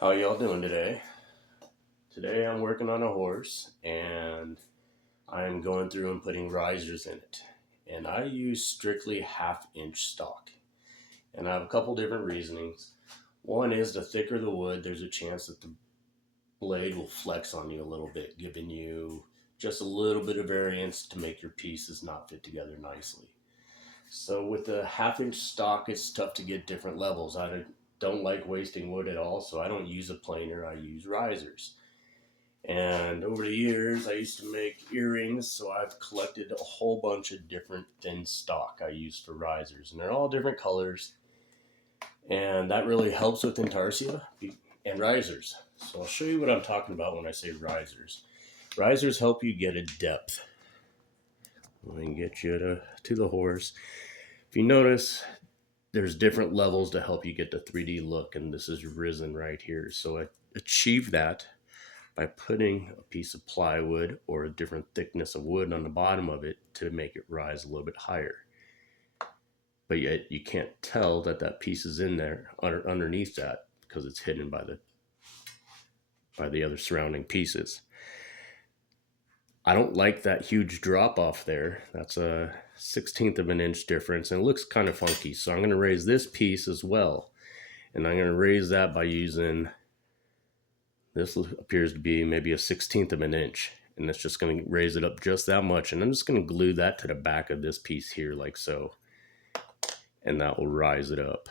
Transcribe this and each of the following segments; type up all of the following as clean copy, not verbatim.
How y'all doing today? Today I'm working on a horse and I'm going through and putting risers in it. And I use strictly half-inch stock. And I have a couple different reasonings. One is the thicker the wood, there's a chance that the blade will flex on you a little bit, giving you just a little bit of variance to make your pieces not fit together nicely. So with the half-inch stock, it's tough to get different levels. I don't like wasting wood at all, so I don't use a planer, I use risers. And over the years, I used to make earrings, so I've collected a whole bunch of different thin stock I use for risers, and they're all different colors. And that really helps with intarsia and risers. So I'll show you what I'm talking about when I say risers. Risers help you get a depth. Let me get you to the horse. If you notice, there's different levels to help you get the 3D look, and this is risen right here. So I achieve that by putting a piece of plywood or a different thickness of wood on the bottom of it to make it rise a little bit higher. But yet you can't tell that that piece is in there underneath that because it's hidden by the other surrounding pieces. I don't like that huge drop off there. That's a 1/16 of an inch difference, and it looks kind of funky. So I'm going to raise this piece as well, and I'm going to raise that by using, this appears to be maybe a 1/16 of an inch, and it's just going to raise it up just that much. And I'm just going to glue that to the back of this piece here like so, and that will rise it up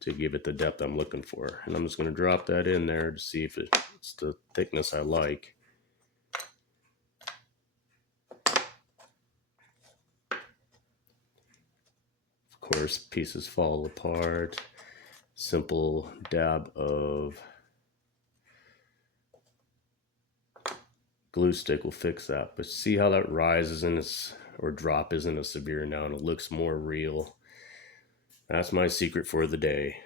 to give it the depth I'm looking for. And I'm just going to drop that in there to see if it's the thickness I like. Of course, pieces fall apart. Simple dab of glue stick will fix that. But see how that rise isn't or drop isn't as severe now, and it looks more real. That's my secret for the day.